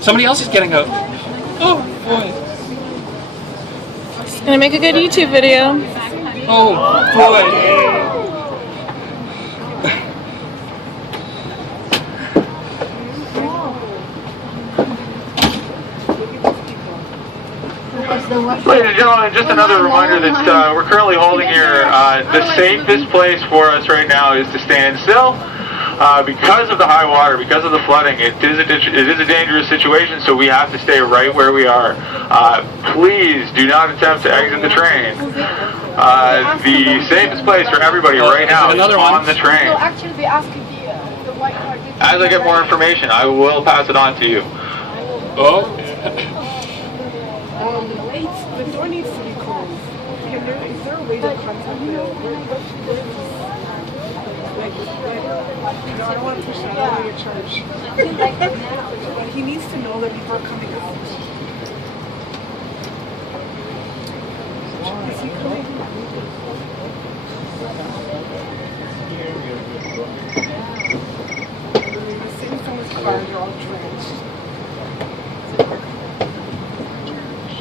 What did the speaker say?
Somebody else is getting out. Oh boy. It's gonna make a good YouTube video. Oh boy. Ladies and gentlemen, just another reminder that we're currently holding here. The safest place for us right now is to stand still. Because of the high water, because of the flooding, it is a dangerous situation, so we have to stay right where we are. Please do not attempt to exit the train. The safest place for everybody right now is on the train. No, actually they asked the white card. As I get more information, I will pass it on to you. Oh. The door needs to be closed. Is there a way to contact them? I don't want to push that out of your church. But he needs to know that people are coming out. Is he coming? The same someone's car, they're all drenched.